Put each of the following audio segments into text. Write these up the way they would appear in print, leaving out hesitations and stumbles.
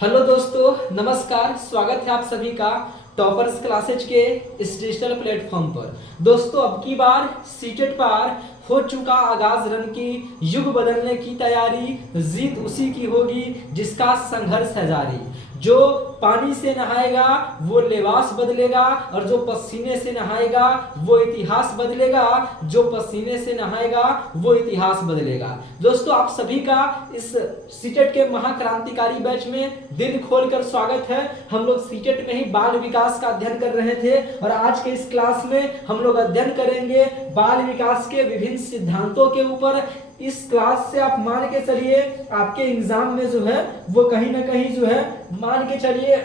Hello दोस्तों, नमस्कार। स्वागत है आप सभी का टॉपर्स क्लासेज के इस डिजिटल प्लेटफॉर्म पर। दोस्तों, अब की बार सीटेट पार हो चुका आगाज रन की, युग बदलने की तैयारी, जीत उसी की होगी जिसका संघर्ष है जारी। जो पानी से नहाएगा वो लिबास बदलेगा, और जो पसीने से नहाएगा वो इतिहास बदलेगा। जो पसीने से नहाएगा वो इतिहास बदलेगा। दोस्तों, आप सभी का इस सीटेट के महाक्रांतिकारी बैच में दिल खोलकर स्वागत है। हम लोग सीटेट में ही बाल विकास का अध्ययन कर रहे थे, और आज के इस क्लास में हम लोग अध्ययन करेंगे बाल विकास के विभिन्न सिद्धांतों के ऊपर। इस क्लास से आप मान के चलिए आपके एग्जाम में जो है वो कहीं ना कहीं जो है मान के चलिए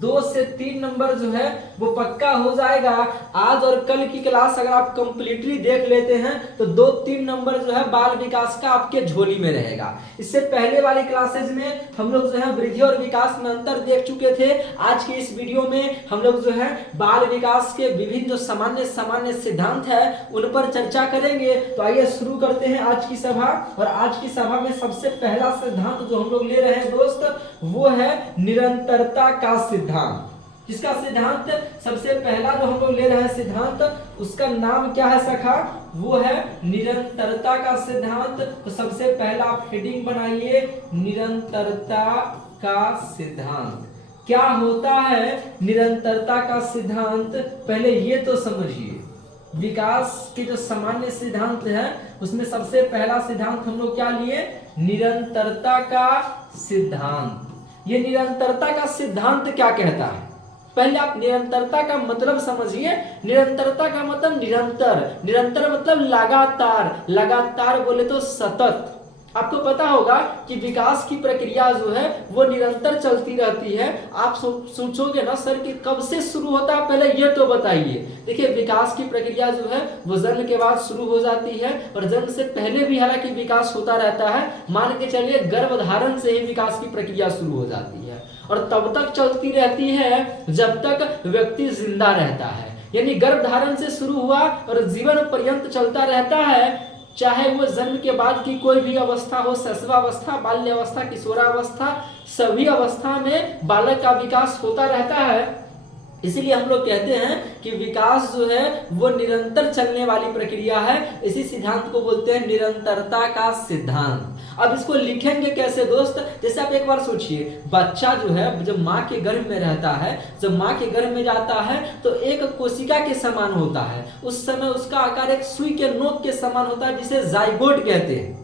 2 से 3 नंबर जो है वो पक्का हो जाएगा। आज और कल की क्लास अगर आप कंप्लीटली देख लेते हैं तो 2-3 नंबर जो है बाल विकास का आपके झोली में रहेगा। इससे पहले वाली क्लासेज में हम लोग जो है वृद्धि और विकास में अंतर देख चुके थे। आज की इस वीडियो में हम लोग जो है बाल विकास के विभिन्न जो सामान्य सिद्धांत है उन पर चर्चा करेंगे। तो आइए शुरू करते हैं आज की सभा। और आज की सभा में सबसे पहला सिद्धांत जो हम लोग ले रहे हैं दोस्त, वो है निरंतरता का सिद्धांत। जिसका सिद्धांत सबसे पहला जो हम लोग ले रहे हैं सिद्धांत, उसका नाम क्या है सखा? वो है निरंतरता का सिद्धांत। तो सबसे पहला आप हेडिंग बनाइए, निरंतरता का सिद्धांत। क्या होता है निरंतरता का सिद्धांत? पहले ये तो समझिए। विकास के जो सामान्य सिद्धांत है उसमें सबसे पहला सिद्धांत हम लोग क्या लिए? निरंतरता का सिद्धांत। ये निरंतरता का सिद्धांत क्या कहता है? पहले आप निरंतरता का मतलब समझिए। निरंतरता का मतलब निरंतर मतलब लगातार। लगातार बोले तो सतत। आपको पता होगा कि विकास की प्रक्रिया जो है वो निरंतर चलती रहती है। आप सोचोगे ना सर कि कब से शुरू होता है, पहले ये तो बताइए। देखिए, विकास की प्रक्रिया जो है वो जन्म के बाद शुरू हो जाती है, और जन्म से पहले भी हालांकि विकास होता रहता है। मान के चलिए गर्भधारण से ही विकास की प्रक्रिया शुरू हो जाती है, और तब तक चलती रहती है जब तक व्यक्ति जिंदा रहता है। यानी गर्भधारण से शुरू हुआ और जीवन पर्यंत चलता रहता है। चाहे वो जन्म के बाद की कोई भी अवस्था हो, शैशवावस्था, बाल्यावस्था, किशोरावस्था, सभी अवस्था में बालक का विकास होता रहता है। इसीलिए हम लोग कहते हैं कि विकास जो है वो निरंतर चलने वाली प्रक्रिया है। इसी सिद्धांत को बोलते हैं निरंतरता का सिद्धांत। अब इसको लिखेंगे कैसे दोस्त? जैसे आप एक बार सोचिए, बच्चा जो है जब माँ के गर्भ में रहता है, जब माँ के गर्भ में जाता है तो एक कोशिका के समान होता है। उस समय उसका आकार एक सुई के नोक के समान होता है, जिसे जाइगोट कहते हैं।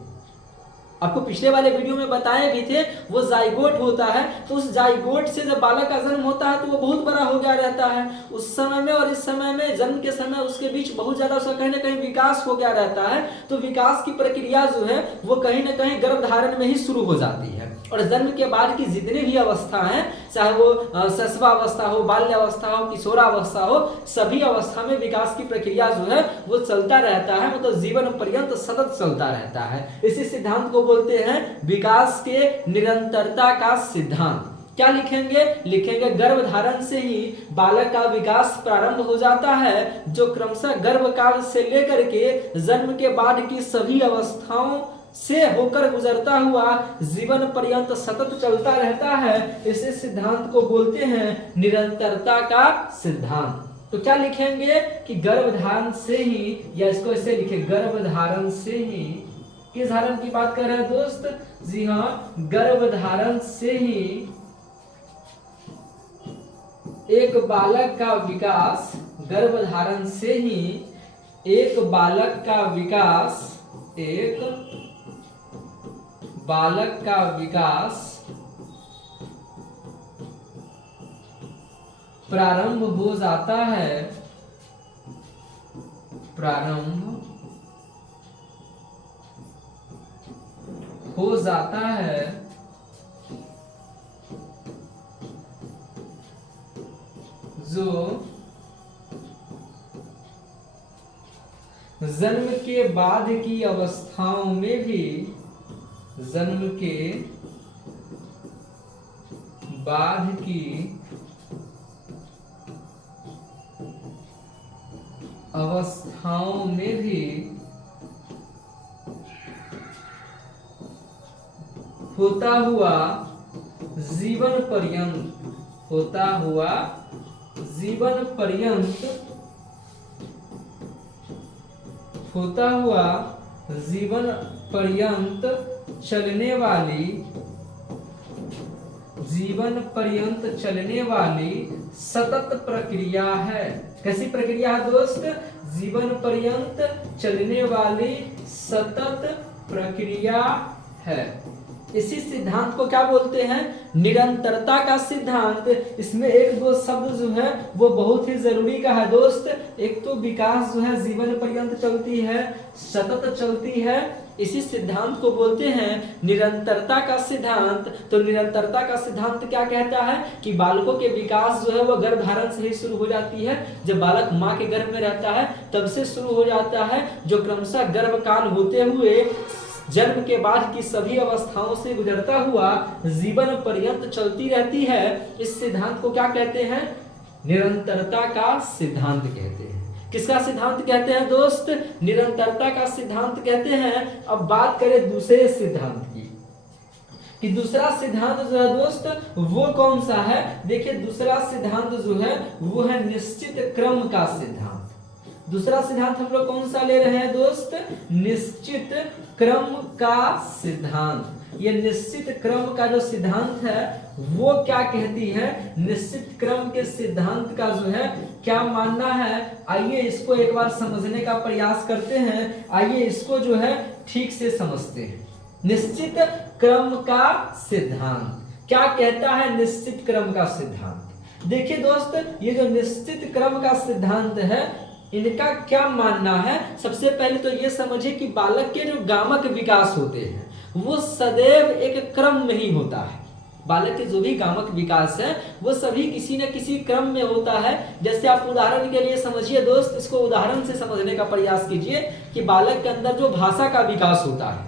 आपको पिछले वाले वीडियो में बताए भी थे, वो जाइगोट होता है। तो उस जाइगोट से जब बालक का जन्म होता है तो वो बहुत बड़ा हो गया रहता है। उस समय में और इस समय में, जन्म के समय उसके बीच बहुत ज्यादा उसका कहीं ना कहीं विकास हो गया रहता है। तो विकास की प्रक्रिया जो है वो कहीं ना कहीं गर्भधारण में ही शुरू हो जाती है। और जन्म के बाद की जितनी भी अवस्था है, चाहे वो शैशवावस्था हो, बाल्यावस्था हो, किशोरावस्था हो, सभी अवस्था में विकास की प्रक्रिया जो है वो चलता रहता है। मतलब जीवन पर्यंत सतत चलता रहता है। इसी सिद्धांत को बोलते हैं विकास के निरंतरता का सिद्धांत। क्या लिखेंगे? लिखेंगे गर्भधारण से ही बालक का विकास प्रारंभ हो जाता है, जो क्रमशः गर्भकाल से लेकर के जन्म के बाद की सभी अवस्थाओं से होकर गुजरता हुआ जीवन पर्यंत सतत चलता रहता है। इसी सिद्धांत को बोलते हैं निरंतरता का सिद्धांत। तो क्या लिखेंगे कि गर्भधारण से ही, या इसको ऐसे लिखे, गर्भधारण से ही। किस धारण की बात कर रहे हैं दोस्त? जी हाँ, गर्भधारण से ही एक बालक का विकास, गर्भधारण से ही एक बालक का विकास, एक बालक का विकास प्रारंभ हो जाता है, प्रारंभ हो जाता है, जो जन्म के बाद की अवस्थाओं में भी, जन्म के बाद की अवस्थाओं में भी होता हुआ जीवन पर्यंत, होता हुआ जीवन पर्यंत, होता हुआ जीवन पर्यंत चलने वाली, जीवन पर्यंत चलने वाली सतत प्रक्रिया है। कैसी प्रक्रिया है दोस्त? जीवन पर्यंत चलने वाली सतत प्रक्रिया है। इसी सिद्धांत को क्या बोलते हैं? निरंतरता का सिद्धांत। इसमें एक दो शब्द जो है वो बहुत ही जरूरी का है दोस्त। एक तो विकास जो है जीवन पर्यंत चलती है, सतत चलती है, इसी सिद्धांत को बोलते हैं निरंतरता का सिद्धांत। तो निरंतरता का सिद्धांत क्या कहता है कि बालकों के विकास जो है वो गर्भधारण से ही शुरू हो जाती है। जब बालक माँ के गर्भ में रहता है तब से शुरू हो जाता है, जो क्रमशः गर्भकाल होते हुए जन्म के बाद की सभी अवस्थाओं से गुजरता हुआ जीवन पर्यंत चलती रहती है। इस सिद्धांत को क्या कहते हैं? निरंतरता का सिद्धांत कहते हैं। किसका सिद्धांत कहते हैं दोस्त? निरंतरता का सिद्धांत कहते हैं। अब बात करें दूसरे सिद्धांत की, कि दूसरा सिद्धांत जो है दोस्त वो कौन सा है? देखिए दूसरा सिद्धांत जो है वो है निश्चित क्रम का सिद्धांत। दूसरा सिद्धांत हम लोग कौन सा ले रहे हैं दोस्त? निश्चित क्रम का सिद्धांत। ये निश्चित क्रम का जो सिद्धांत है वो क्या कहती है? निश्चित क्रम के सिद्धांत का जो है क्या मानना है, आइए इसको एक बार समझने का प्रयास करते हैं। आइए इसको जो है ठीक से समझते हैं। निश्चित क्रम का सिद्धांत क्या कहता है? निश्चित क्रम का सिद्धांत, देखिए दोस्त ये जो निश्चित क्रम का सिद्धांत है इनका क्या मानना है? सबसे पहले तो ये समझिए कि बालक के जो गामक विकास होते हैं वो सदैव एक क्रम में ही होता है। बालक के जो भी गामक विकास है वो सभी किसी न किसी क्रम में होता है। जैसे आप उदाहरण के लिए समझिए दोस्त, इसको उदाहरण से समझने का प्रयास कीजिए कि बालक के अंदर जो भाषा का विकास होता है,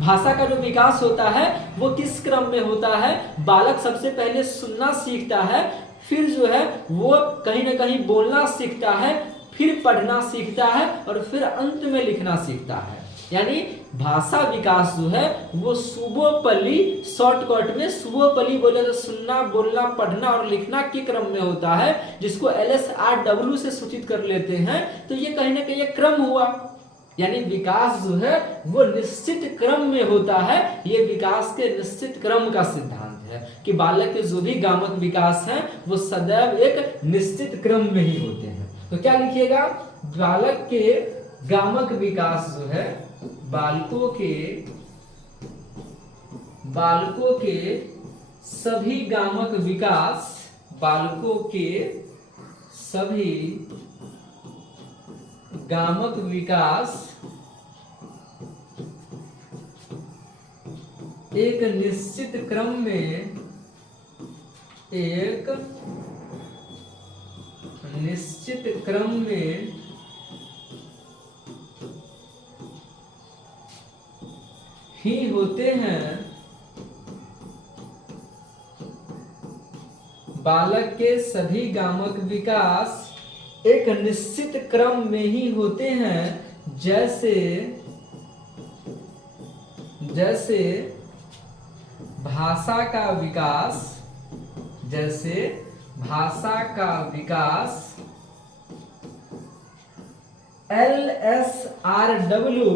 भाषा का जो विकास होता है वो किस क्रम में होता है? बालक सबसे पहले सुनना सीखता है, फिर जो है वो कहीं ना कहीं बोलना सीखता है, फिर पढ़ना सीखता है और फिर अंत में लिखना सीखता है। यानी भाषा विकास जो है वो सुबोपली, शॉर्टकट में सुबोपली बोले तो सुनना, बोलना, पढ़ना और लिखना के क्रम में होता है, जिसको LSRW से सूचित कर लेते हैं। तो ये कहीं ना कहीं ये क्रम हुआ, यानी विकास जो है वो निश्चित क्रम में होता है। ये विकास के निश्चित क्रम का सिद्धांत है कि बालक के जो भी गामक विकास है वो सदैव एक निश्चित क्रम में ही होते हैं। तो क्या लिखिएगा? बालक के गामक विकास जो है बालकों के सभी गामक विकास, बालकों के सभी गामक विकास एक निश्चित क्रम में, एक निश्चित क्रम में ही होते हैं। बालक के सभी गामक विकास एक निश्चित क्रम में ही होते हैं। जैसे भाषा का विकास, जैसे भाषा का विकास LSRW,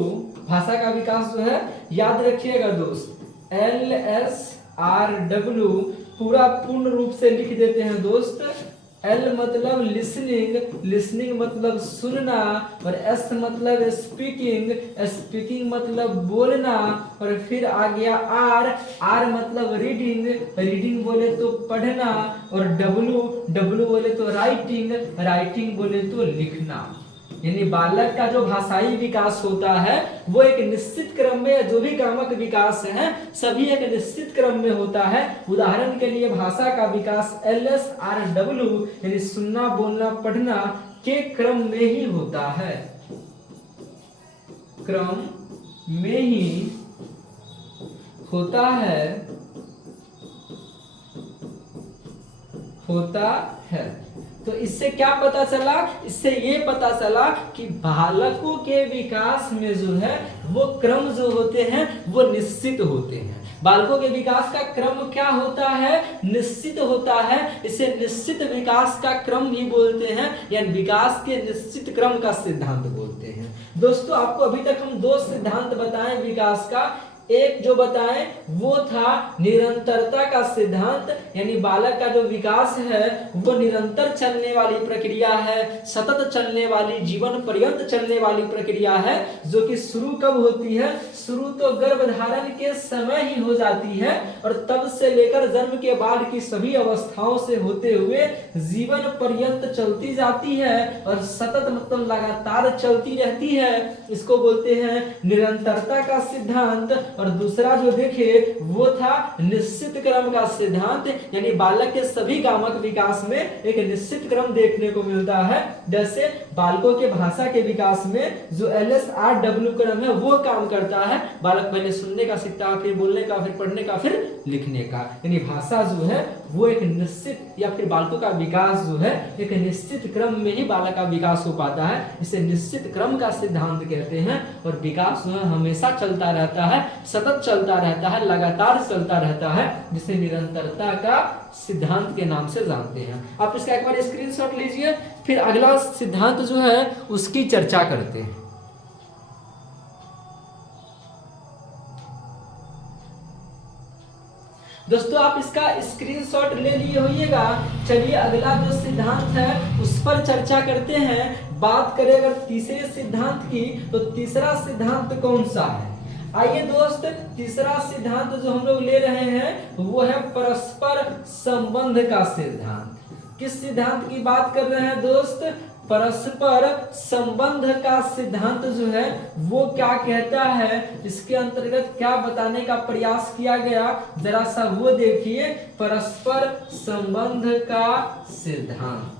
भाषा का विकास जो है याद रखिएगा दोस्त, LSRW पूरा पूर्ण रूप से लिख देते हैं दोस्त। L मतलब लिसनिंग, लिसनिंग मतलब सुनना, और S मतलब स्पीकिंग, स्पीकिंग मतलब बोलना, और फिर आ गया R मतलब रीडिंग, रीडिंग बोले तो पढ़ना, और W बोले तो राइटिंग, राइटिंग बोले तो लिखना। यानी बालक का जो भाषाई विकास होता है वो एक निश्चित क्रम में, जो भी गामक विकास है सभी एक निश्चित क्रम में होता है। उदाहरण के लिए भाषा का विकास LSRW यानी सुनना, बोलना, पढ़ना के क्रम में ही होता है, क्रम में ही होता है। तो इससे क्या पता चला? इससे ये पता चला कि बालकों के विकास में जो है वो क्रम जो होते हैं वो निश्चित होते हैं। बालकों के विकास का क्रम क्या होता है, निश्चित होता है। इसे निश्चित विकास का क्रम भी बोलते हैं, यानी विकास के निश्चित क्रम का सिद्धांत बोलते हैं। दोस्तों आपको अभी तक हम दो सिद्धांत बताएं विकास का। एक जो बताएं वो था निरंतरता का सिद्धांत, यानी बालक का जो विकास है वो निरंतर चलने वाली प्रक्रिया है, सतत चलने वाली, जीवन पर्यंत चलने वाली प्रक्रिया है, जो कि शुरू कब होती है, शुरू तो गर्भधारण के समय ही हो जाती है और तब से लेकर जन्म के बाद की सभी अवस्थाओं से होते हुए जीवन पर्यंत चलती जाती है और सतत मतलब लगातार चलती रहती है। इसको बोलते हैं निरंतरता का सिद्धांत। और दूसरा जो देखे वो था निश्चित क्रम का सिद्धांत, यानी बालक के सभी गामक विकास में एक निश्चित क्रम देखने को मिलता है। जैसे बालकों के भाषा के विकास में जो LSRW क्रम है वो काम करता है। बालक पहले सुनने का सीखता है, फिर बोलने का, फिर पढ़ने का, फिर लिखने का, यानी भाषा जो है वो एक निश्चित, या फिर बालकों का विकास जो है एक निश्चित क्रम में ही बालक का विकास हो पाता है। इसे निश्चित क्रम का सिद्धांत कहते हैं। और विकास जो है हमेशा चलता रहता है, सतत चलता रहता है, लगातार चलता रहता है, जिसे निरंतरता का सिद्धांत के नाम से जानते हैं। आप इसका एक बार स्क्रीनशॉट लीजिए, फिर अगला सिद्धांत जो है उसकी चर्चा करते हैं। दोस्तों आप इसका स्क्रीनशॉट ले लिए होइएगा। चलिए अगला जो सिद्धांत है उस पर चर्चा करते हैं। बात करें अगर तीसरे सिद्धांत की, तो तीसरा सिद्धांत कौन सा है? आइए दोस्त, तीसरा सिद्धांत जो हम लोग ले रहे हैं वो है परस्पर संबंध का सिद्धांत। किस सिद्धांत की बात कर रहे हैं दोस्त? परस्पर संबंध का सिद्धांत जो है वो क्या कहता है, इसके अंतर्गत क्या बताने का प्रयास किया गया, जरा सा वो देखिए। परस्पर संबंध का सिद्धांत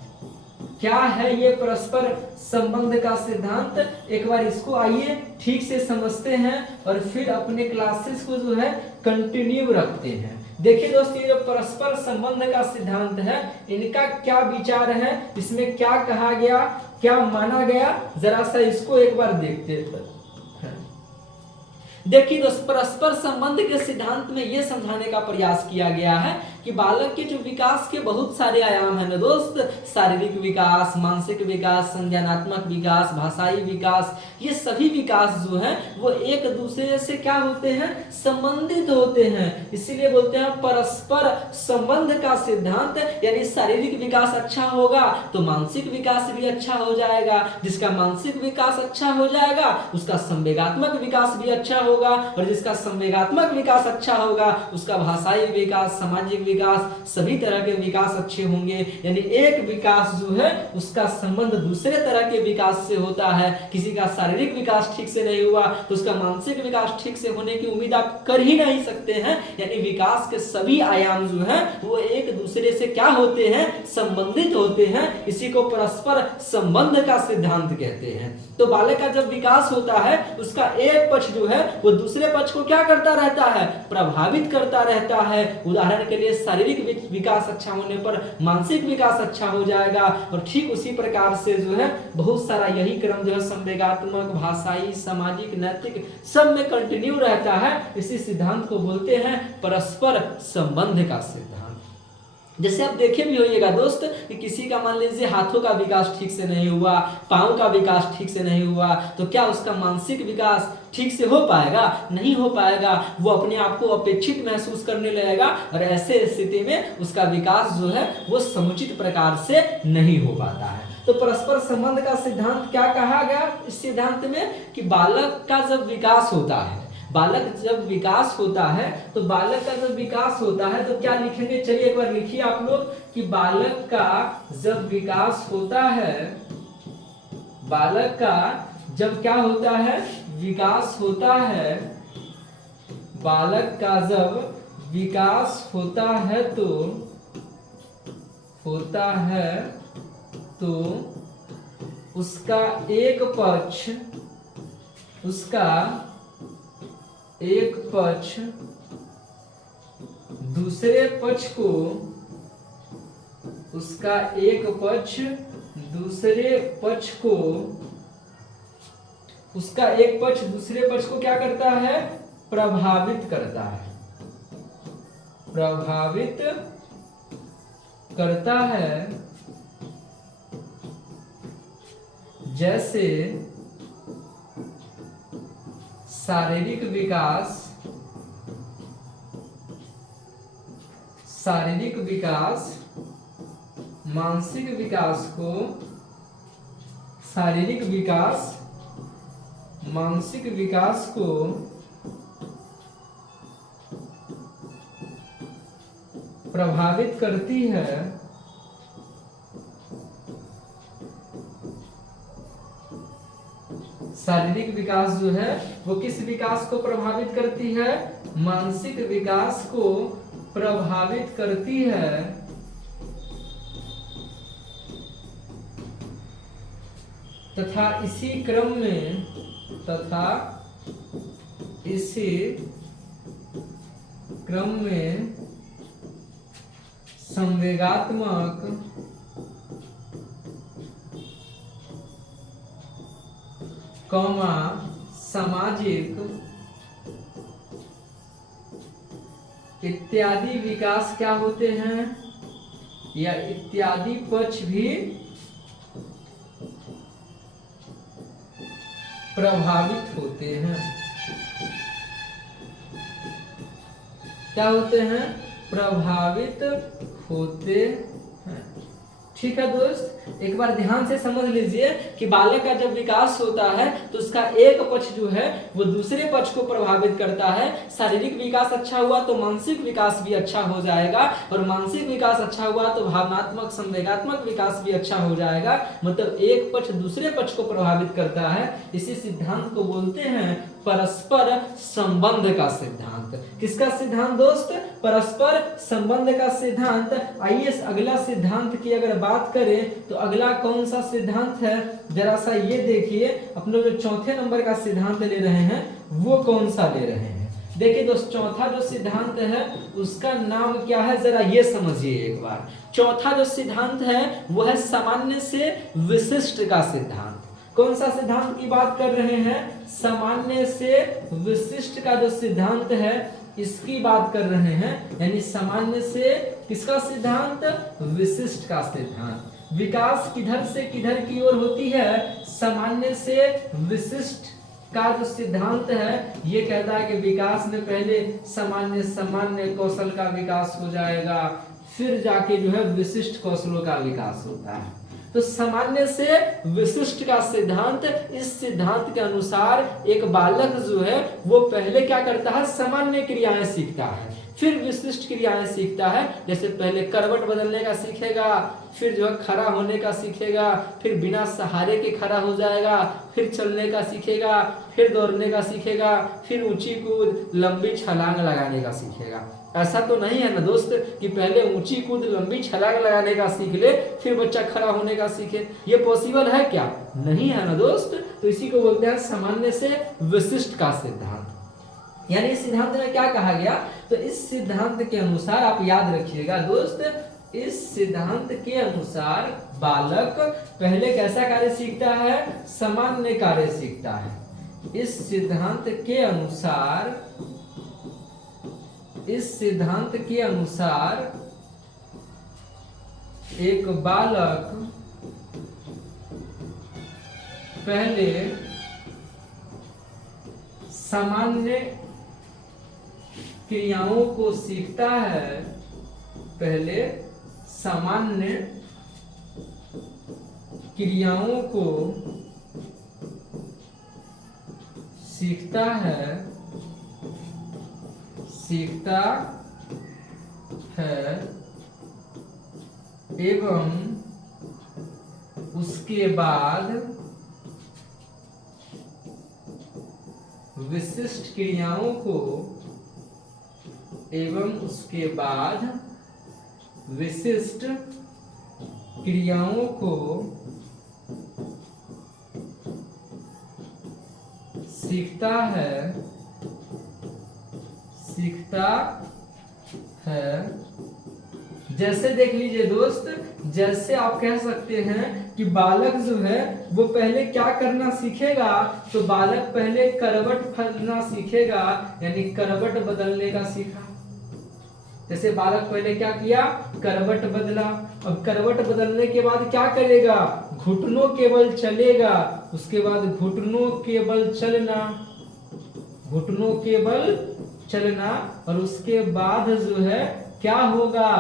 क्या है? ये परस्पर संबंध का सिद्धांत, एक बार इसको आइए ठीक से समझते हैं और फिर अपने क्लासेस को जो है कंटिन्यू रखते हैं। देखिए दोस्तों, ये जो परस्पर संबंध का सिद्धांत है इनका क्या विचार है, इसमें क्या कहा गया, क्या माना गया, जरा सा इसको एक बार देखते हैं। देखिए दोस्त, परस्पर संबंध के सिद्धांत में यह समझाने का प्रयास किया गया है कि बालक के जो विकास के बहुत सारे आयाम है ना दोस्त, शारीरिक विकास, मानसिक विकास, संज्ञानात्मक विकास, भाषाई विकास, ये सभी विकास जो है वो एक दूसरे से क्या होते हैं, संबंधित होते हैं। इसीलिए बोलते हैं परस्पर संबंध का सिद्धांत। यानी शारीरिक विकास अच्छा होगा तो मानसिक विकास भी अच्छा हो जाएगा, जिसका मानसिक विकास अच्छा हो जाएगा उसका संवेगात्मक विकास भी अच्छा होगा, और जिसका संवेगात्मक विकास अच्छा होगा उसका भाषाई विकास, सामाजिक विकास, सभी तरह के विकास अच्छे होंगे। यानी एक विकास जो है उसका संबंध दूसरे तरह के विकास से होता है। किसी का शारीरिक विकास ठीक से नहीं हुआ तो उसका मानसिक विकास ठीक से होने की उम्मीद आप कर ही नहीं सकते हैं। यानी विकास के सभी आयाम जो हैं वो एक दूसरे से क्या होते हैं, संबंधित होते हैं। इसी को परस्पर संबंध का सिद्धांत कहते हैं। तो बालक का जब विकास होता है उसका एक पक्ष जो है वो दूसरे पक्ष को क्या करता रहता है, प्रभावित करता रहता है। उदाहरण के लिए शारीरिक विकास अच्छा होने पर मानसिक विकास अच्छा हो जाएगा, और ठीक उसी प्रकार से जो है बहुत सारा यही क्रम जो है संवेगात्मक, भाषाई, सामाजिक, नैतिक सब में कंटिन्यू रहता है। इसी सिद्धांत को बोलते हैं परस्पर संबंध का सिद्धांत। जैसे आप देखे भी होइएगा दोस्त कि किसी का मान लीजिए हाथों का विकास ठीक से नहीं हुआ, पांव का विकास ठीक से नहीं हुआ, तो क्या उसका मानसिक विकास ठीक से हो पाएगा? नहीं हो पाएगा। वो अपने आप को अपेक्षित महसूस करने लगेगा और ऐसे स्थिति में उसका विकास जो है वो समुचित प्रकार से नहीं हो पाता है। तो परस्पर संबंध का सिद्धांत क्या कहा गया इस सिद्धांत में कि बालक का जब विकास होता है, बालक जब विकास होता है तो बालक का जब विकास होता है तो क्या लिखेंगे, चलिए एक बार लिखिए आप लोग कि बालक का जब विकास होता है, बालक का जब क्या होता है, विकास होता है, बालक का जब विकास होता है तो उसका एक पक्ष दूसरे पक्ष को, उसका एक पक्ष दूसरे पक्ष को, उसका एक पक्ष दूसरे पक्ष को क्या करता है, प्रभावित करता है। प्रभावित करता है, जैसे शारीरिक विकास, मानसिक विकास को, शारीरिक विकास मानसिक विकास को प्रभावित करती है, शारीरिक विकास जो है वो किस विकास को प्रभावित करती है, मानसिक विकास को प्रभावित करती है, तथा इसी क्रम में संवेगात्मक सामाजिक इत्यादि विकास क्या होते हैं, या इत्यादि पक्ष भी प्रभावित होते हैं। क्या होते हैं, प्रभावित होते हैं। ठीक है दोस्त, एक बार ध्यान से समझ लीजिए कि बालक का जब विकास होता है तो उसका एक पक्ष जो है वो दूसरे पक्ष को प्रभावित करता है। शारीरिक विकास अच्छा हुआ तो मानसिक विकास भी अच्छा हो जाएगा, और मानसिक विकास अच्छा हुआ तो भावनात्मक संवेगात्मक विकास भी अच्छा हो जाएगा। मतलब एक पक्ष दूसरे पक्ष को प्रभावित करता है। इसी सिद्धांत को बोलते हैं परस्पर संबंध का सिद्धांत। किसका सिद्धांत दोस्त, परस्पर संबंध का सिद्धांत। आइए अगला सिद्धांत की अगर बात करें तो अगला कौन सा सिद्धांत है, जरा सा ये देखिए। अपने जो चौथे नंबर का सिद्धांत ले रहे हैं वो कौन सा ले रहे हैं। देखिए दोस्त, चौथा जो सिद्धांत है उसका नाम क्या है, जरा ये समझिए एक बार। चौथा जो सिद्धांत है वो है सामान्य से विशिष्ट का सिद्धांत। कौन सा सिद्धांत की बात कर रहे हैं, सामान्य से विशिष्ट का जो सिद्धांत है इसकी बात कर रहे हैं। यानी सामान्य से किसका सिद्धांत, विशिष्ट का सिद्धांत। विकास किधर से किधर की ओर होती है, सामान्य से विशिष्ट का जो सिद्धांत है ये कहता है कि विकास में पहले सामान्य कौशल का विकास हो जाएगा, फिर जाके जो है विशिष्ट कौशलों का विकास होता है। तो सामान्य से विशिष्ट का सिद्धांत, इस सिद्धांत के अनुसार एक बालक जो है वो पहले क्या करता है, सामान्य क्रियाएं सीखता है, फिर विशिष्ट क्रियाएं सीखता है। जैसे पहले करवट बदलने का सीखेगा, फिर जो है खड़ा होने का सीखेगा, फिर बिना सहारे के खड़ा हो जाएगा, फिर चलने का सीखेगा, फिर दौड़ने का सीखेगा, फिर ऊंची कूद लंबी छलांग लगाने का सीखेगा। ऐसा तो नहीं है ना दोस्त कि पहले ऊंची कूद लंबी छलांग लगाने का सीख ले फिर बच्चा खड़ा होने का सीखे। ये पॉसिबल है क्या, नहीं है ना दोस्त। तो इसी को बोलते हैं सामान्य से विशिष्ट का सिद्धांत। यानी इस सिद्धांत में क्या कहा गया, तो इस सिद्धांत के अनुसार आप याद रखिएगा दोस्त, इस सिद्धांत के अनुसार बालक पहले कैसा कार्य सीखता है, सामान्य कार्य सीखता है। इस सिद्धांत के अनुसार एक बालक पहले सामान्य क्रियाओं को सीखता है, पहले सामान्य क्रियाओं को सीखता है एवं उसके बाद विशिष्ट क्रियाओं को सीखता है। जैसे देख लीजिए दोस्त, जैसे आप कह सकते हैं कि बालक जो है वो पहले क्या करना सीखेगा, तो बालक पहले करवट फलना सीखेगा, यानी करवट बदलने का सीखा। जैसे बालक पहले क्या किया, करवट बदला। अब करवट बदलने के बाद क्या करेगा, घुटनों के बल चलेगा। उसके बाद घुटनों के बल चलना, घुटनों के बल चलना। और उसके बाद जो है क्या होगा,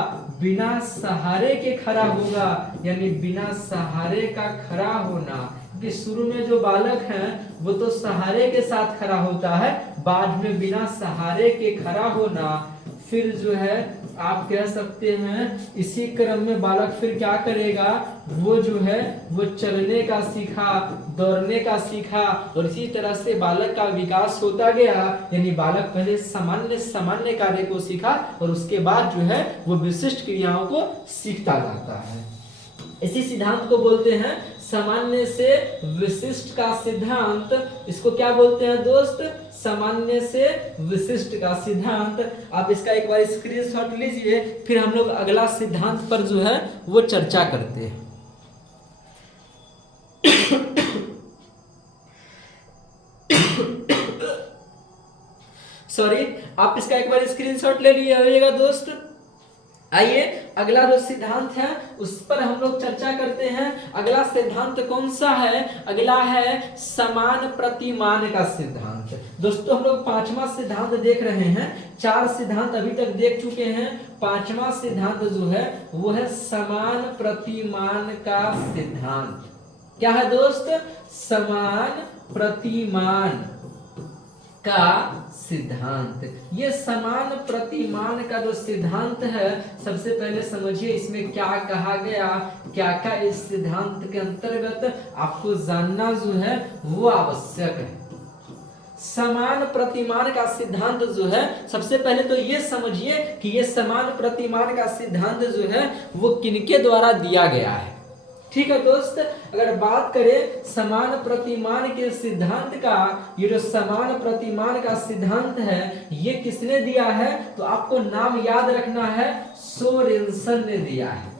बिना सहारे के खड़ा होगा, यानी बिना सहारे का खड़ा होना। कि शुरू में जो बालक है वो तो सहारे के साथ खड़ा होता है, बाद में बिना सहारे के खड़ा होना। फिर जो है आप कह सकते हैं इसी क्रम में बालक फिर क्या करेगा, वो जो है वो चलने का सीखा, दौड़ने का सीखा, और इसी तरह से बालक का विकास होता गया। यानी बालक पहले सामान्य सामान्य कार्य को सीखा और उसके बाद जो है वो विशिष्ट क्रियाओं को सीखता जाता है। इसी सिद्धांत को बोलते हैं सामान्य से विशिष्ट का सिद्धांत। इसको क्या बोलते हैं दोस्त, सामान्य से विशिष्ट का सिद्धांत। आप इसका एक बार स्क्रीनशॉट लीजिए, फिर हम लोग अगला सिद्धांत पर जो है वो चर्चा करते हैं। सॉरी, आप इसका एक बार स्क्रीनशॉट ले लीजिएगा दोस्त। आइए अगला जो सिद्धांत है उस पर हम लोग चर्चा करते हैं। अगला सिद्धांत कौन सा है, अगला है समान प्रतिमान का सिद्धांत। दोस्तों हम लोग पांचवा सिद्धांत देख रहे हैं, 4 सिद्धांत अभी तक देख चुके हैं। पांचवा सिद्धांत जो है वो है समान प्रतिमान का सिद्धांत। क्या है दोस्त, समान प्रतिमान का सिद्धांत। ये समान प्रतिमान का जो सिद्धांत है, सबसे पहले समझिए इसमें क्या कहा गया, क्या क्या इस सिद्धांत के अंतर्गत आपको जानना जो है वो आवश्यक है। समान प्रतिमान का सिद्धांत जो है, सबसे पहले तो ये समझिए कि ये समान प्रतिमान का सिद्धांत जो है वो किनके द्वारा दिया गया है। ठीक है दोस्त, अगर बात करें समान प्रतिमान के सिद्धांत का, ये जो समान प्रतिमान का सिद्धांत है ये किसने दिया है, तो आपको नाम याद रखना है, सोरेनसन ने दिया है।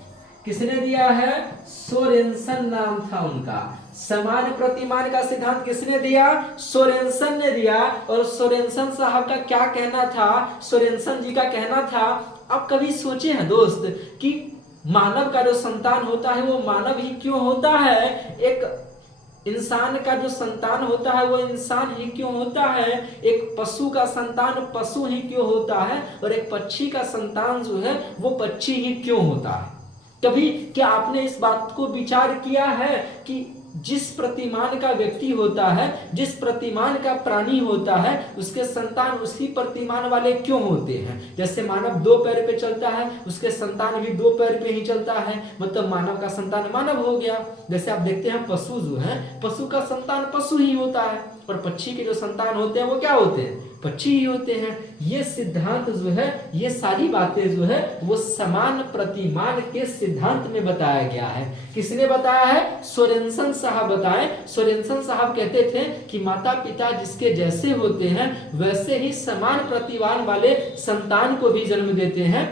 किसने दिया है, सोरेनसन नाम था उनका। समान प्रतिमान का सिद्धांत किसने दिया, सोरेनसन ने दिया। और सोरेनसन साहब का क्या कहना था, सोरेनसन जी का कहना था, आप कभी सोचे हैं दोस्त कि मानव का जो संतान होता है वो मानव ही क्यों होता है, एक इंसान का जो संतान होता है वो इंसान ही क्यों होता है, एक पशु का संतान पशु ही क्यों होता है, और एक पक्षी का संतान जो है वो पक्षी ही क्यों होता है। कभी क्या आपने इस बात को विचार किया है कि जिस प्रतिमान का व्यक्ति होता है, जिस प्रतिमान का प्राणी होता है, उसके संतान उसी प्रतिमान वाले क्यों होते हैं। जैसे मानव 2 पैर पे चलता है, उसके संतान भी 2 पैर पे ही चलता है, मतलब मानव का संतान मानव हो गया। जैसे आप देखते हैं पशु जो है, पशु का संतान पशु ही होता है, और पक्षी के जो संतान होते हैं वो क्या होते हैं, पक्षी ही होते हैं। ये सिद्धांत जो है, ये सारी बातें जो है वो समान प्रतिमान के सिद्धांत में बताया गया है। किसने बताया है, सोरेनसन साहब बताए। सोरेनसन साहब कहते थे कि माता पिता जिसके जैसे होते हैं वैसे ही समान प्रतिमान वाले संतान को भी जन्म देते हैं।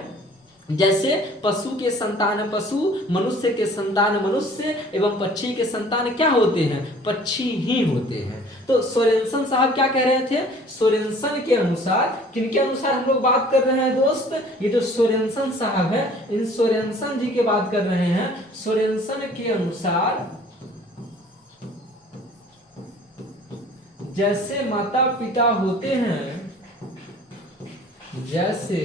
जैसे पशु के संतान पशु, मनुष्य के संतान मनुष्य, एवं पक्षी के संतान क्या होते हैं, पक्षी ही होते हैं। तो सोरेनसन साहब क्या कह रहे थे, सोरेनसन के अनुसार, किनके अनुसार हम लोग बात कर रहे हैं दोस्त, ये जो सोरेनसन साहब है, इन सोरेनसन जी की बात कर रहे हैं। सोरेनसन के अनुसार जैसे माता पिता होते हैं, जैसे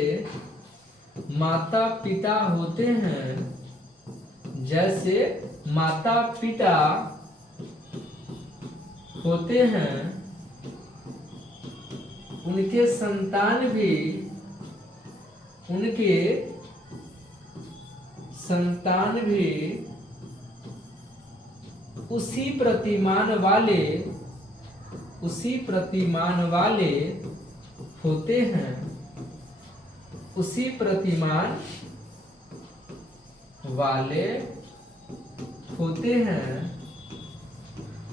माता पिता होते हैं, जैसे माता पिता होते हैं, उनके संतान भी, उनके संतान भी उसी प्रतिमान वाले, उसी प्रतिमान वाले होते हैं, उसी प्रतिमान वाले होते हैं।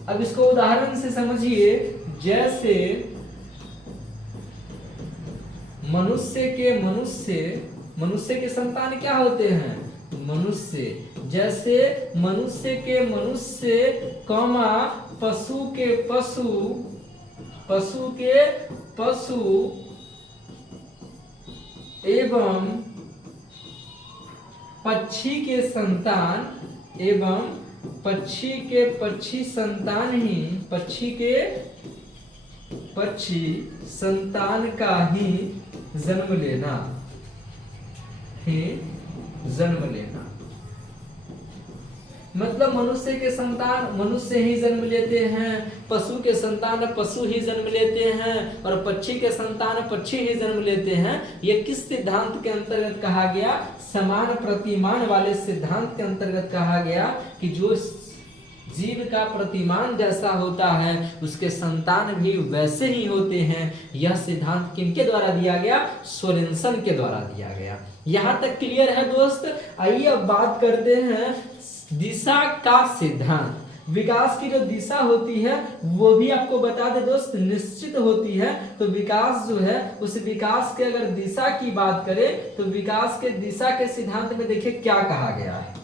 अब इसको उदाहरण से समझिए, जैसे मनुष्य के मनुष्य के संतान क्या होते हैं, मनुष्य। जैसे मनुष्य के मनुष्य, कौमा पशु के पशु, पशु के पशु, एवं पक्षी के संतान एवं पक्षी संतान का ही जन्म लेना। मतलब मनुष्य के संतान मनुष्य ही जन्म लेते हैं, पशु के संतान पशु ही जन्म लेते हैं, और पक्षी के संतान पक्षी ही जन्म लेते हैं। ये किस सिद्धांत के अंतर्गत कहा गया? समान प्रतिमान वाले सिद्धांत के अंतर्गत कहा गया कि जो जीव का प्रतिमान जैसा होता है उसके संतान भी वैसे ही होते हैं। यह सिद्धांत किनके द्वारा दिया गया? सोरेनसन के द्वारा दिया गया। यहाँ तक क्लियर है दोस्त? आइए अब बात करते हैं दिशा का सिद्धांत। विकास की जो दिशा होती है वो भी आपको बता दे दोस्त निश्चित होती है। तो विकास जो है उस विकास के अगर दिशा की बात करें तो विकास के दिशा के सिद्धांत में देखिए क्या कहा गया है।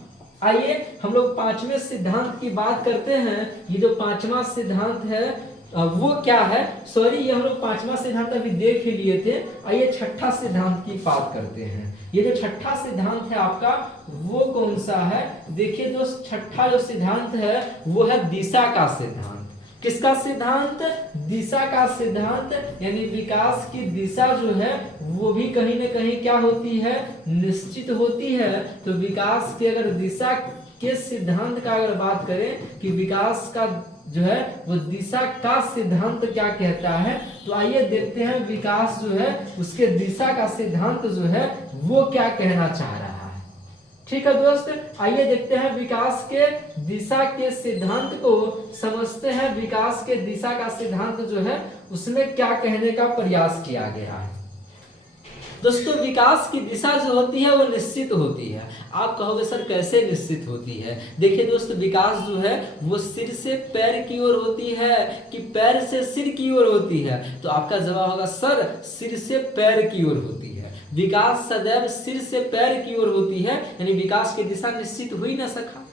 आइए हम लोग पांचवें सिद्धांत की बात करते हैं। ये जो पांचवा सिद्धांत है वो क्या है? सॉरी, ये हम लोग पांचवा सिद्धांत अभी देख ही लिए थे। आइए छठा सिद्धांत की बात करते हैं। ये जो छठा सिद्धांत है आपका वो कौन सा है? देखिए दोस्त, छठा जो सिद्धांत है वो है दिशा का सिद्धांत। किसका सिद्धांत? दिशा का सिद्धांत। यानी विकास की दिशा जो है वो भी कहीं ना कहीं क्या होती है? निश्चित होती है। तो विकास की अगर दिशा के सिद्धांत का अगर बात करें कि विकास का जो है वो दिशा का सिद्धांत क्या कहता है, तो आइए देखते हैं विकास जो है उसके दिशा का सिद्धांत जो है वो क्या कहना चाह रहा है। ठीक है दोस्त, आइए देखते हैं विकास के दिशा के सिद्धांत को समझते हैं। विकास के दिशा का सिद्धांत जो है उसमें क्या कहने का प्रयास किया गया है। दोस्तों, विकास की दिशा जो होती है वो निश्चित होती है। आप कहोगे सर कैसे निश्चित होती है? देखिए दोस्त, विकास जो है वो सिर से पैर की ओर होती है कि पैर से सिर की ओर होती है? तो आपका जवाब होगा सर सिर से पैर की ओर होती है। विकास सदैव सिर से पैर की ओर होती है, यानी विकास की दिशा निश्चित हो ही ना सका।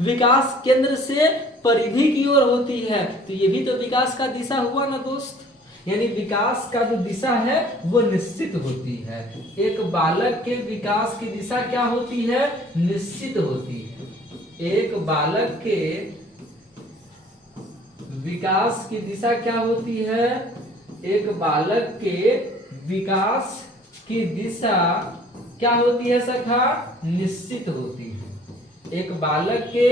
विकास केंद्र से परिधि की ओर होती है, तो ये भी तो विकास का दिशा हुआ ना दोस्त। यानी विकास का जो दिशा है वो निश्चित होती है। एक बालक के विकास की दिशा क्या होती है? निश्चित होती है। एक बालक के विकास की दिशा क्या होती है? एक बालक के विकास की दिशा क्या होती है सखा? निश्चित होती है। एक बालक के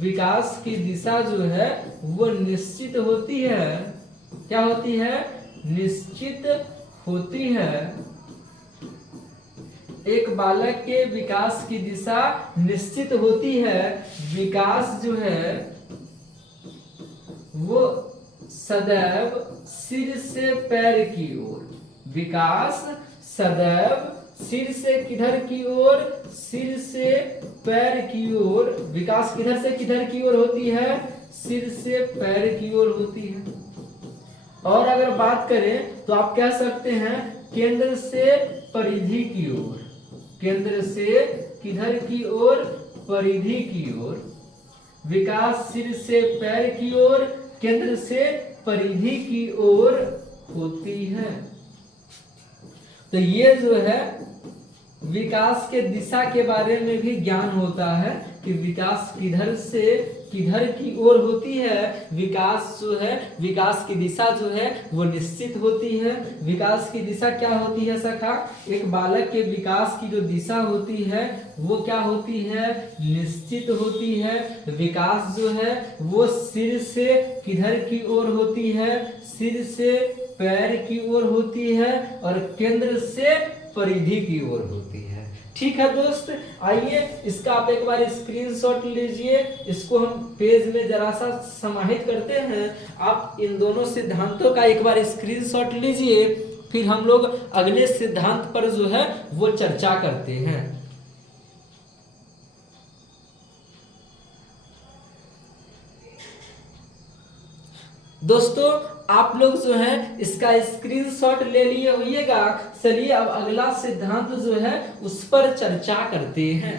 विकास की दिशा जो है वो निश्चित होती है। क्या होती है? निश्चित होती है। एक बालक के विकास की दिशा निश्चित होती है। विकास जो है वो सदैव सिर से पैर की ओर। विकास सदैव सिर से किधर की ओर? सिर से पैर की ओर। विकास किधर से किधर की ओर होती है? सिर से पैर की ओर होती है। और अगर बात करें तो आप कह सकते हैं केंद्र से परिधि की ओर। केंद्र से किधर की ओर? परिधि की ओर। विकास सिर से पैर की ओर, केंद्र से परिधि की ओर होती है। तो ये जो है विकास के दिशा के बारे में भी ज्ञान होता है कि विकास किधर से किधर की ओर होती है। विकास जो है विकास की दिशा जो है वो निश्चित होती है। विकास की दिशा क्या होती है सखा? एक बालक के विकास की जो दिशा होती है वो क्या होती है? निश्चित होती है। विकास जो है वो सिर से किधर की ओर होती है? सिर से पैर की ओर होती है और केंद्र से परिधि की ओर होती है। ठीक है दोस्त, आइए इसका आप एक बार स्क्रीनशॉट लीजिए। इसको हम पेज में जरा सा समाहित करते हैं। आप इन दोनों सिद्धांतों का एक बार स्क्रीनशॉट लीजिए, फिर हम लोग अगले सिद्धांत पर जो है वो चर्चा करते हैं। दोस्तों, आप लोग जो है इसका स्क्रीनशॉट ले लिए होइएगा। चलिए अब अगला सिद्धांत जो है उस पर चर्चा करते हैं।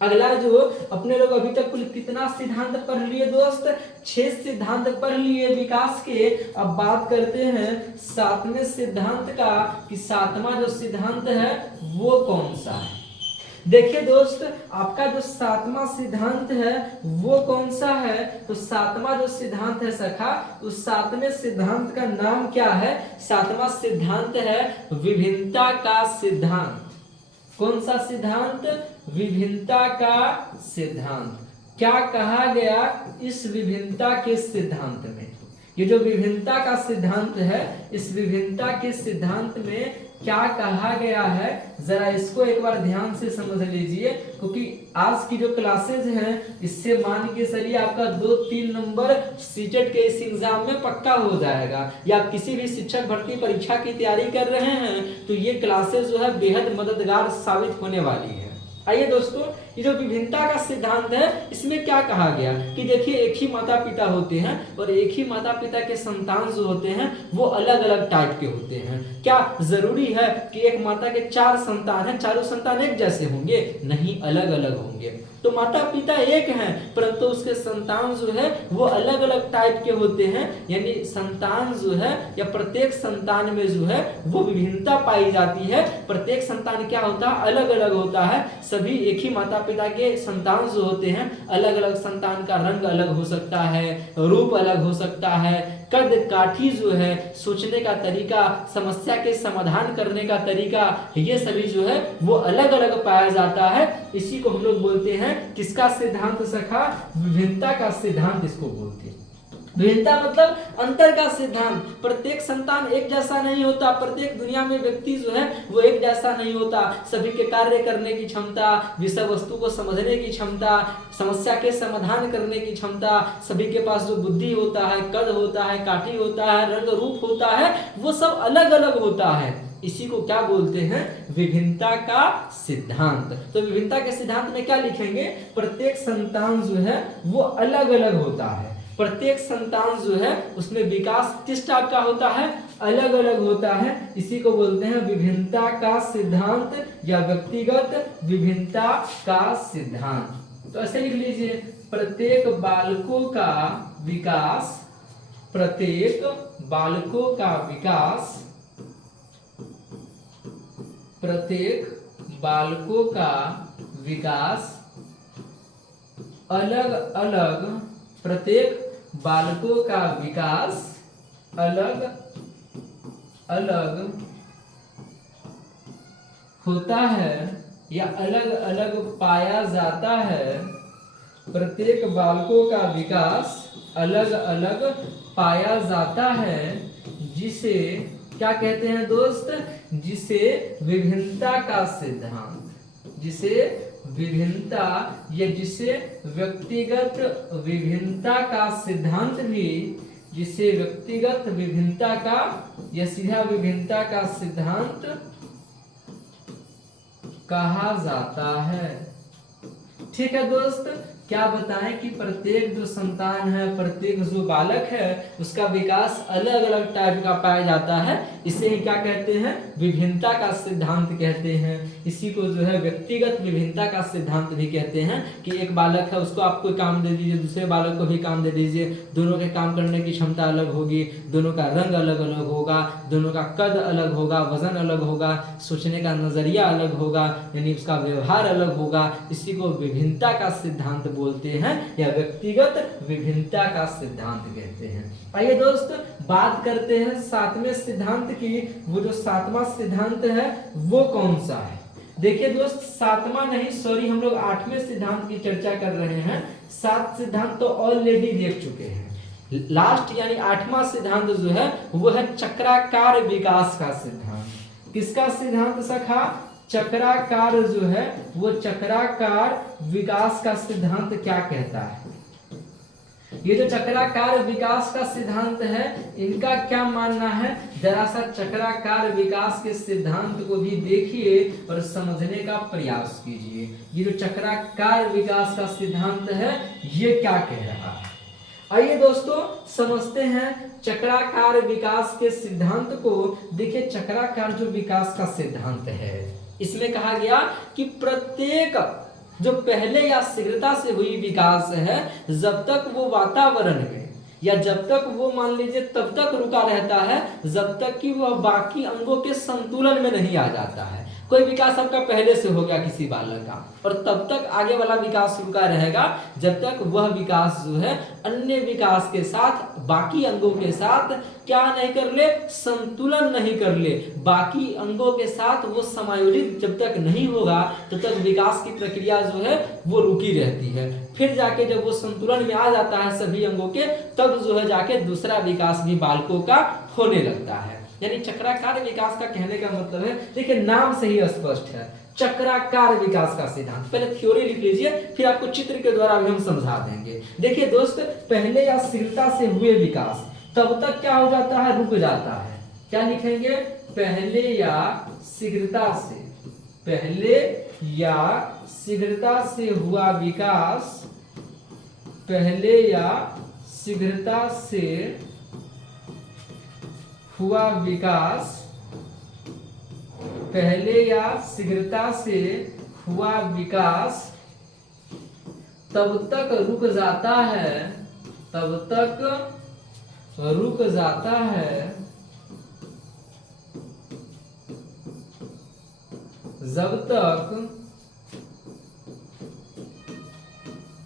अगला जो अपने लोग अभी तक कुल कितना सिद्धांत पढ़ लिए दोस्त, 6 सिद्धांत पढ़ लिए विकास के। अब बात करते हैं 7वें सिद्धांत का कि 7वां जो सिद्धांत है वो कौन सा है। देखिए दोस्त, आपका जो 7वां सिद्धांत है वो कौन सा है, तो 7वां जो सिद्धांत है सखा, उस 7वें सिद्धांत का नाम क्या है, 7वां सिद्धांत है विभिन्नता का सिद्धांत। कौन सा सिद्धांत, विभिन्नता का सिद्धांत। क्या कहा गया इस विभिन्नता के सिद्धांत में, ये जो विभिन्नता का सिद्धांत है, इस विभिन्नता के सिद्धांत में क्या कहा गया है, जरा इसको एक बार ध्यान से समझ लीजिए, क्योंकि आज की जो क्लासेज हैं इससे मान के चलिए आपका 2-3 नंबर सीटेट के इस एग्जाम में पक्का हो जाएगा, या आप किसी भी शिक्षक भर्ती परीक्षा की तैयारी कर रहे हैं तो ये क्लासेज जो है बेहद मददगार साबित होने वाली है। आइए दोस्तों, ये जो विभिन्नता का सिद्धांत है इसमें क्या कहा गया कि देखिए एक ही माता पिता होते हैं और एक ही माता पिता के संतान जो होते हैं वो अलग अलग टाइप के होते हैं। क्या जरूरी है कि एक माता के 4 संतान हैं, चारों संतान एक जैसे होंगे? नहीं, अलग अलग होंगे। तो माता पिता एक हैं परंतु उसके संतान जो है वो अलग अलग टाइप के होते हैं, यानी संतान जो है या प्रत्येक संतान में जो है वो विभिन्नता पाई जाती है। प्रत्येक संतान क्या होता है, अलग अलग होता है। सभी एक ही माता पिता के संतान जो होते हैं, अलग अलग संतान का रंग अलग हो सकता है, रूप अलग हो सकता है, कद काठी जो है, सोचने का तरीका, समस्या के समाधान करने का तरीका, ये सभी जो है वो अलग अलग पाया जाता है। इसी को हम लोग बोलते हैं किसका सिद्धांत सखा, विभिन्नता का सिद्धांत इसको बोलते हैं। विभिन्नता मतलब अंतर का सिद्धांत। प्रत्येक संतान एक जैसा नहीं होता, प्रत्येक दुनिया में व्यक्ति जो है वो एक जैसा नहीं होता। सभी के कार्य करने की क्षमता, विषय वस्तु को समझने की क्षमता, समस्या के समाधान करने की क्षमता, सभी के पास जो बुद्धि होता है, कद होता है, काठी होता है, रंग रूप होता है, वो सब अलग अलग होता है। इसी को क्या बोलते हैं, विभिन्नता का सिद्धांत। तो विभिन्नता के सिद्धांत में क्या लिखेंगे, प्रत्येक संतान जो है वो अलग अलग होता है। प्रत्येक संतान जो है उसमें विकास किस टाइप का होता है, अलग अलग होता है। इसी को बोलते हैं विभिन्नता का सिद्धांत या व्यक्तिगत विभिन्नता का सिद्धांत। तो ऐसे लिख लीजिए, प्रत्येक बालकों का विकास, प्रत्येक बालकों का विकास, प्रत्येक बालकों का विकास अलग अलग, प्रत्येक बालकों का विकास अलग अलग होता है या अलग अलग पाया जाता है। प्रत्येक बालकों का विकास अलग अलग पाया जाता है, जिसे क्या कहते हैं दोस्त, जिसे विभिन्नता का सिद्धांत, जिसे विभिन्नता या जिसे व्यक्तिगत विभिन्नता का सिद्धांत भी, जिसे व्यक्तिगत विभिन्नता का या सीधा विभिन्नता का सिद्धांत कहा जाता है। ठीक है दोस्त, क्या बताएं कि प्रत्येक जो संतान है, प्रत्येक जो बालक है, उसका विकास अलग अलग टाइप का पाया जाता है। इसे ही क्या कहते हैं, विभिन्नता का सिद्धांत कहते हैं। इसी को जो है व्यक्तिगत विभिन्नता का सिद्धांत भी कहते हैं कि एक बालक है उसको आप कोई काम दे दीजिए, दूसरे बालक को भी काम दे दीजिए, दोनों के काम करने की क्षमता अलग होगी, दोनों का रंग अलग अलग होगा, दोनों का कद अलग होगा, वजन अलग होगा, सोचने का नजरिया अलग होगा, यानी उसका व्यवहार अलग होगा। इसी को विभिन्नता का सिद्धांत बोलते हैं या व्यक्तिगत विभिन्नता का सिद्धांत कहते हैं। आइए दोस्त, बात करते हैं 7वें सिद्धांत की। वो जो 7वां सिद्धांत है वो कौन सा है? देखिए दोस्त, 7वां नहीं, सॉरी, हम लोग 8वें सिद्धांत की चर्चा कर रहे हैं। 7 सिद्धांत तो ऑलरेडी देख चुके हैं। लास्ट यानी 8वां सिद्धांत जो है वो है चक्राकार विकास का सिद्धांत। किसका सिद्धांत सखा? चक्राकार जो है वो चक्राकार विकास का सिद्धांत क्या कहता है? ये जो चक्राकार विकास का सिद्धांत है इनका क्या मानना है, जरा सा चक्राकार विकास के सिद्धांत को भी देखिए और समझने का प्रयास कीजिए। ये जो चक्राकार विकास का सिद्धांत है ये क्या कह रहा है? आइए दोस्तों समझते हैं चक्राकार विकास के सिद्धांत को। देखिए, चक्राकार जो विकास का सिद्धांत है इसमें कहा गया कि प्रत्येक जो पहले या शीघ्रता से हुई विकास है, जब तक वो वातावरण में या जब तक वो मान लीजिए तब तक रुका रहता है जब तक कि वह बाकी अंगों के संतुलन में नहीं आ जाता है। कोई विकास आपका पहले से हो गया किसी बालक का, और तब तक आगे वाला विकास रुका रहेगा जब तक वह विकास जो है अन्य विकास के साथ, बाकी अंगों के साथ क्या नहीं कर ले, संतुलन नहीं कर ले। बाकी अंगों के साथ वो समायोजित जब तक नहीं होगा तब तक विकास की प्रक्रिया जो है वो रुकी रहती है। फिर जाके जब वो संतुलन में आ जाता है सभी अंगों के, तब जो है जाके दूसरा विकास भी बालकों का होने लगता है। यानी चक्राकार विकास का कहने का मतलब है, देखिए नाम से ही स्पष्ट है, चक्राकार विकास का सिद्धांत। पहले थ्योरी लिख लीजिए, फिर आपको चित्र के द्वारा भी हम समझा देंगे। देखिए दोस्त, पहले या शीघ्रता से हुए विकास तब तक क्या हो जाता है, रुक जाता है। क्या लिखेंगे, पहले या शीघ्रता से, पहले या शीघ्रता से हुआ विकास, पहले या शीघ्रता से हुआ विकास, पहले या शीघ्रता से हुआ विकास तब तक रुक जाता है, तब तक रुक जाता है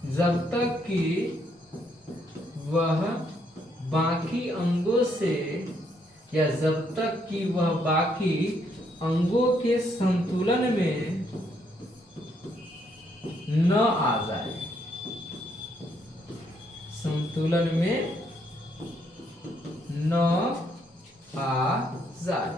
जब तक कि वह बाकी अंगों से, या जब तक कि वह बाकी अंगों के संतुलन में न आ जाए, संतुलन में न आ जाए।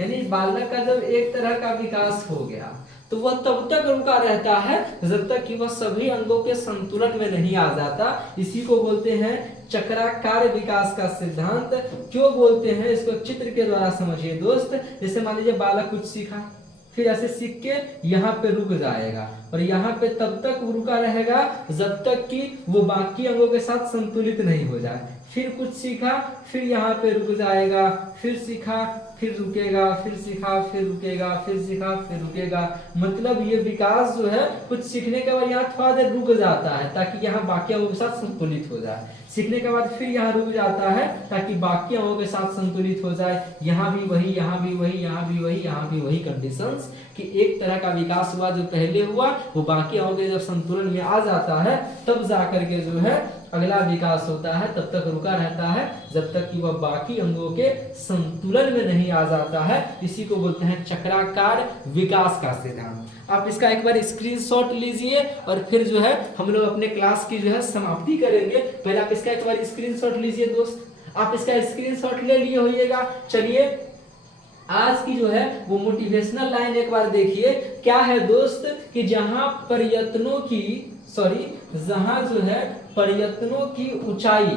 यानी बालक का जब एक तरह का विकास हो गया तो वह तब तक रुका रहता है जब तक कि वह सभी अंगों के संतुलन में नहीं आ जाता। इसी को बोलते हैं चक्राकार विकास का सिद्धांत। क्यों बोलते हैं इसको चित्र के द्वारा समझिए दोस्त। जैसे मान लीजिए बालक कुछ सीखा, फिर ऐसे सीख के यहाँ पे रुक जाएगा, और यहाँ पे तब तक वो रुका रहेगा जब तक कि वो बाकी अंगों के साथ संतुलित नहीं हो जाए। फिर कुछ सीखा, फिर यहाँ पे रुक जाएगा, फिर सीखा, फिर रुकेगा, फिर सीखा, फिर रुकेगा, फिर सीखा, फिर रुकेगा। मतलब ये विकास जो है कुछ सीखने के बाद यहाँ थोड़ा देर रुक जाता है ताकि यहाँ बाकी अंगों के साथ संतुलित हो जाए। सीखने के बाद फिर यहाँ रुक जाता है ताकि बाकी अंगों के साथ संतुलित हो जाए। यहाँ भी वही, यहाँ भी वही, यहाँ भी वही, यहाँ भी वही कंडीशंस कि एक तरह का विकास हुआ जो पहले हुआ वो बाकी अंगों के जब संतुलन में आ जाता है तब जाकर के जो है अगला विकास होता है। तब तक रुका रहता है जब तक कि वह बाकी अंगों के संतुलन में नहीं आ जाता है। इसी को बोलते हैं चक्राकार विकास का सिद्धांत। आप इसका एक बार स्क्रीनशॉट लीजिए और फिर जो है हम लोग अपने क्लास की जो है समाप्ति करेंगे। पहले आप इसका एक बार स्क्रीनशॉट लीजिए दोस्त। आप इसका स्क्रीनशॉट ले लिए होइएगा। चलिए आज की जो है वो मोटिवेशनल लाइन एक बार देखिए। क्या है दोस्त कि जहां जो है प्रयत्नों की ऊंचाई,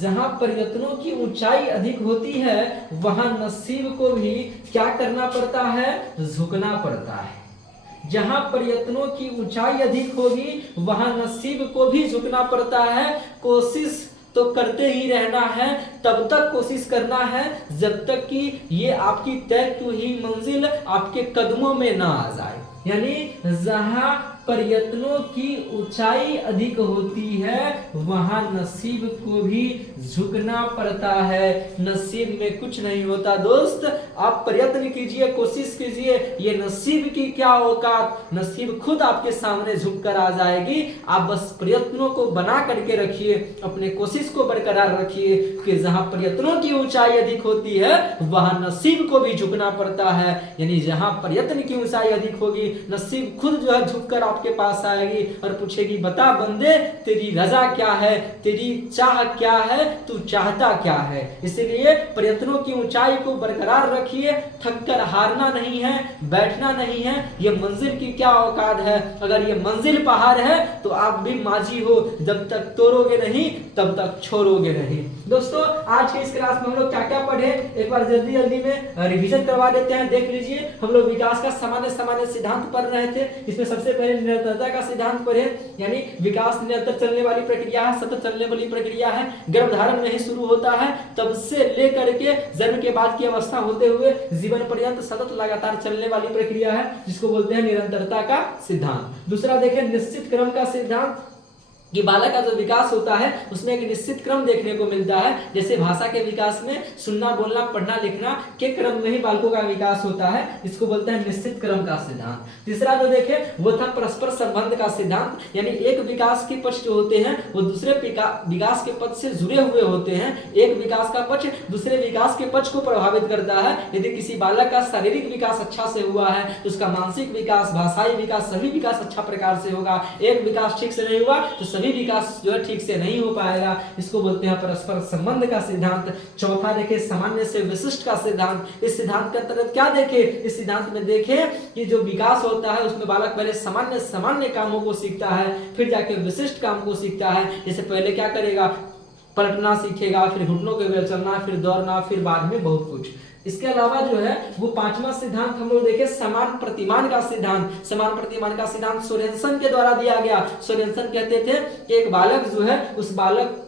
जहां प्रयत्नों की ऊंचाई अधिक होती है वहां नसीब को भी क्या करना पड़ता है, झुकना पड़ता है। जहां प्रयत्नों की ऊंचाई अधिक होगी वहां नसीब को भी झुकना पड़ता है। कोशिश तो करते ही रहना है, तब तक कोशिश करना है जब तक कि ये आपकी तय की हुई मंजिल आपके कदमों में ना आ जाए। यानी जहां प्रयत्नों की ऊंचाई अधिक होती है वहां नसीब को भी झुकना पड़ता है। नसीब में कुछ नहीं होता दोस्त। आप प्रयत्न कीजिए, कोशिश कीजिए, ये नसीब की क्या औकात, नसीब खुद आपके सामने झुक कर आ जाएगी। आप बस प्रयत्नों को बना करके रखिए, अपने कोशिश को बरकरार रखिए कि जहां प्रयत्नों की ऊंचाई अधिक होती है वहां नसीब को भी झुकना पड़ता है। यानी जहां प्रयत्न की ऊंचाई अधिक होगी नसीब खुद जो है झुककर आपके पास आएगी और पूछेगी, बता बंदे तेरी रजा क्या है, तेरी चाह क्या है, तू चाहता क्या है। इसलिए प्रयत्नों की ऊंचाई को बरकरार रखिए, थककर हारना नहीं है, बैठना नहीं है। ये मंजिल की क्या औकात है। अगर ये मंजिल पहाड़ है तो आप भी माझी हो, जब तक तोड़ोगे नहीं तब तक छोड़ोगे नहीं। दोस्तों आज के इस क्लास में हम लोग क्या क्या पढ़े एक बार जल्दी जल्दी में रिवीजन करवा देते हैं। देख लीजिए, हम लोग विकास का सामान्य सिद्धांत पढ़ रहे थे। इसमें सबसे पहले निरंतरता का सिद्धांत पढ़े, यानी विकास निरंतर चलने वाली प्रक्रिया है, सतत चलने वाली प्रक्रिया है। गर्भधारण में ही शुरू होता है, तब से लेकर के जन्म के बाद की अवस्था होते हुए जीवन पर्यंत सतत लगातार चलने वाली प्रक्रिया है, जिसको बोलते हैं निरंतरता का सिद्धांत। दूसरा देखें निश्चित क्रम का सिद्धांत, कि बालक का जो विकास होता है उसमें एक निश्चित क्रम देखने को मिलता है। जैसे भाषा के विकास में सुनना, बोलना, पढ़ना, लिखना के क्रम में ही बालकों का विकास होता है, इसको बोलते हैं निश्चित क्रम का सिद्धांत। तीसरा जो देखें वो था परस्पर संबंध का सिद्धांत, यानी एक विकास के पक्ष जो होते हैं वो दूसरे विकास के पक्ष से जुड़े हुए होते हैं। एक विकास का पक्ष दूसरे विकास के पक्ष को प्रभावित करता है। यदि किसी बालक का शारीरिक विकास अच्छा से हुआ है तो उसका मानसिक विकास, भाषाई विकास, सभी विकास अच्छा प्रकार से होगा। एक विकास ठीक से नहीं हुआ तो सभी विकास जो है ठीक से नहीं हो पाएगा, इसको बोलते हैं परस्पर संबंध का सिद्धांत। चौथा देखे सामान्य से विशिष्ट का सिद्धांत। इस सिद्धांत के अंतर्गत क्या देखे, इस सिद्धांत में देखे कि जो विकास होता है उसमें बालक पहले सामान्य कामों को सीखता है, फिर जाके विशिष्ट काम को सीखता है। जैसे पहले क्या करेगा, पलटना सीखेगा, फिर घुटनों के बल चलना, फिर दौड़ना, फिर बाद में बहुत कुछ। इसके अलावा जो है वो पांचवा सिद्धांत हम लोग देखे समान प्रतिमान का सिद्धांत। समान प्रतिमान का सिद्धांत सोरेनसन के द्वारा दिया गया। सोरेनसन कहते थे कि एक बालक जो है उस बालक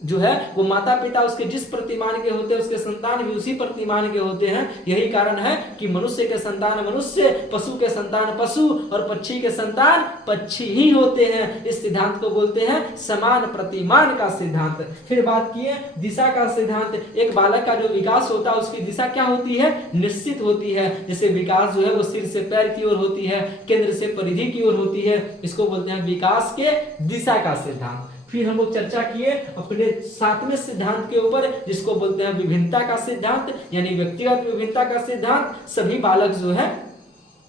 जो है वो माता पिता उसके जिस प्रतिमान के होते हैं उसके संतान भी उसी प्रतिमान के होते हैं। यही कारण है कि मनुष्य के संतान मनुष्य, पशु के संतान पशु और पक्षी के संतान पक्षी ही होते हैं। इस सिद्धांत को बोलते हैं समान प्रतिमान का सिद्धांत। फिर बात किए दिशा का सिद्धांत। एक बालक का जो विकास होता है उसकी दिशा क्या होती है, निश्चित होती है। जैसे विकास जो है वो सिर से पैर की ओर होती है, केंद्र से परिधि की ओर होती है, इसको बोलते हैं विकास के दिशा का सिद्धांत। फिर हम लोग चर्चा किए अपने सातवें सिद्धांत के ऊपर, जिसको बोलते हैं विभिन्नता का सिद्धांत, यानी व्यक्तिगत विभिन्नता का सिद्धांत। सभी बालक जो है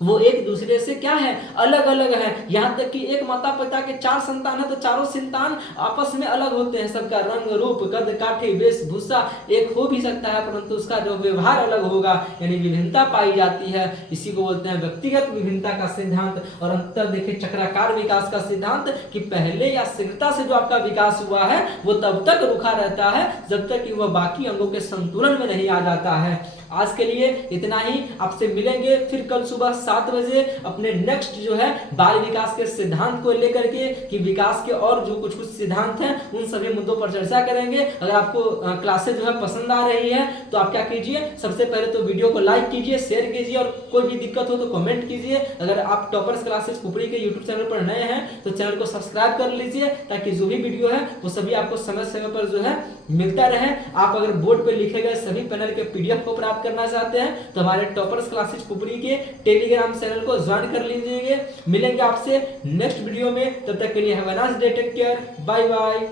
वो एक दूसरे से क्या है, अलग अलग है। यहाँ तक कि एक माता पिता के 4 संतान है तो चारों संतान आपस में अलग होते हैं। सबका रंग, रूप, कद, काठी, वेशभूषा एक हो भी सकता है, परंतु उसका जो व्यवहार अलग होगा, यानी विभिन्नता पाई जाती है। इसी को बोलते हैं व्यक्तिगत विभिन्नता का सिद्धांत। और अंतर देखे चक्राकार विकास का सिद्धांत, कि पहले या शीघ्रता से जो आपका विकास हुआ है वो तब तक रुका रहता है जब तक कि वह बाकी अंगों के संतुलन में नहीं आ जाता है। आज के लिए इतना ही, आपसे मिलेंगे फिर कल सुबह 7 बजे अपने नेक्स्ट जो है बाल विकास के सिद्धांत को लेकर के, कि विकास के और जो कुछ सिद्धांत हैं उन सभी मुद्दों पर चर्चा करेंगे। अगर आपको क्लासेस जो है पसंद आ रही है तो आप क्या कीजिए, सबसे पहले तो वीडियो को लाइक कीजिए, शेयर कीजिए, और कोई भी दिक्कत हो तो कमेंट कीजिए। अगर आप टॉपर्स क्लासेस पुपरी के यूट्यूब चैनल पर नए हैं तो चैनल को सब्सक्राइब कर लीजिए, ताकि जो भी वीडियो है वो सभी आपको समय समय पर जो है मिलता रहे। आप अगर बोर्ड पर लिखे गए सभी पैनल के PDF को प्राप्त करना चाहते हैं तो हमारे टॉपर्स क्लासेस पुपरी के टेलीग्राम चैनल को ज्वाइन कर लीजिए। मिलेंगे आपसे नेक्स्ट वीडियो में, तब तक के लिए have a nice day, take care, bye bye.